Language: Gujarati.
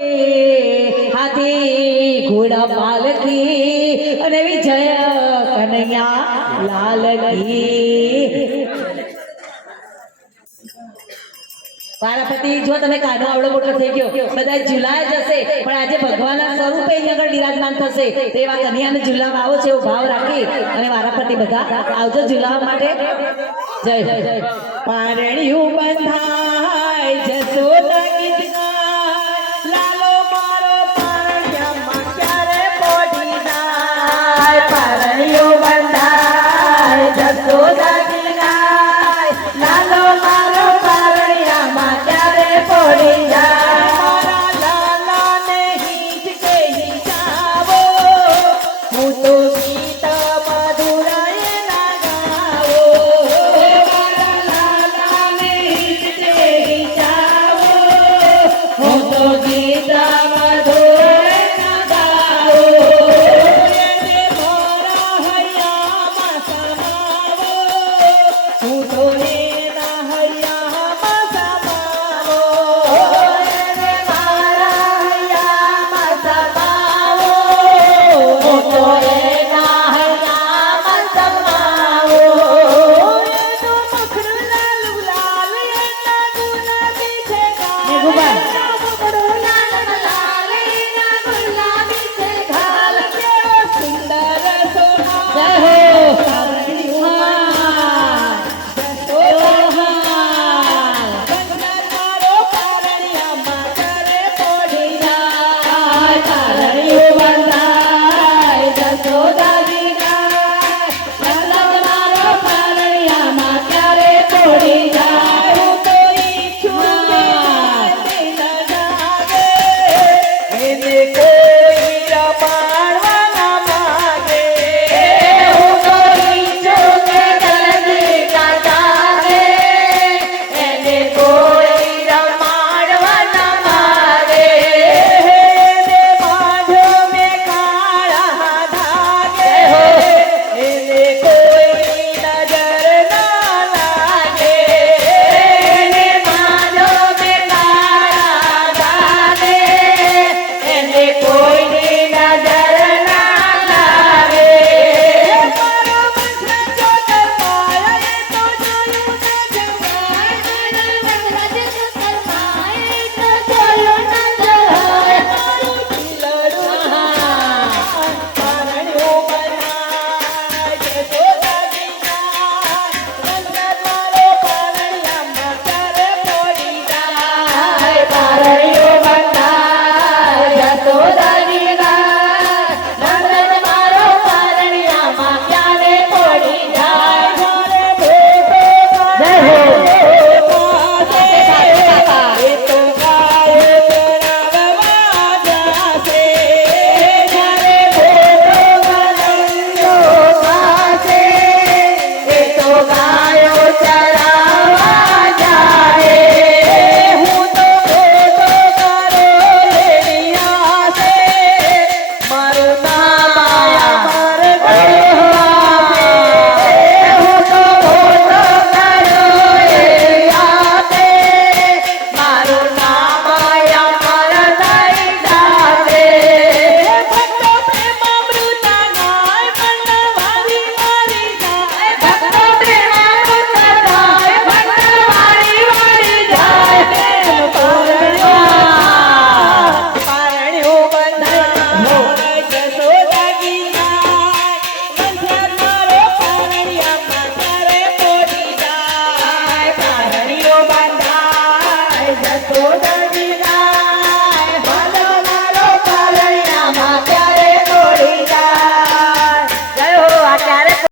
હાથી ઘોડા પાલકી અને વિજય કનૈયા લાલ કી વારાપતિ જો તમે કાનો આવડો મોટો થઈ ગયો બધા ઝુલાય જશે પણ આજે ભગવાનના સ્વરૂપે અહીં આગળ બિરાજમાન થશે તેવા કન્યાને ઝુલાવા આવો છે એવો ભાવ રાખી અને વારાપતિ બધા આવજો ઝુલાવા માટે જય જય પારણ્યું બંધાય જસોદા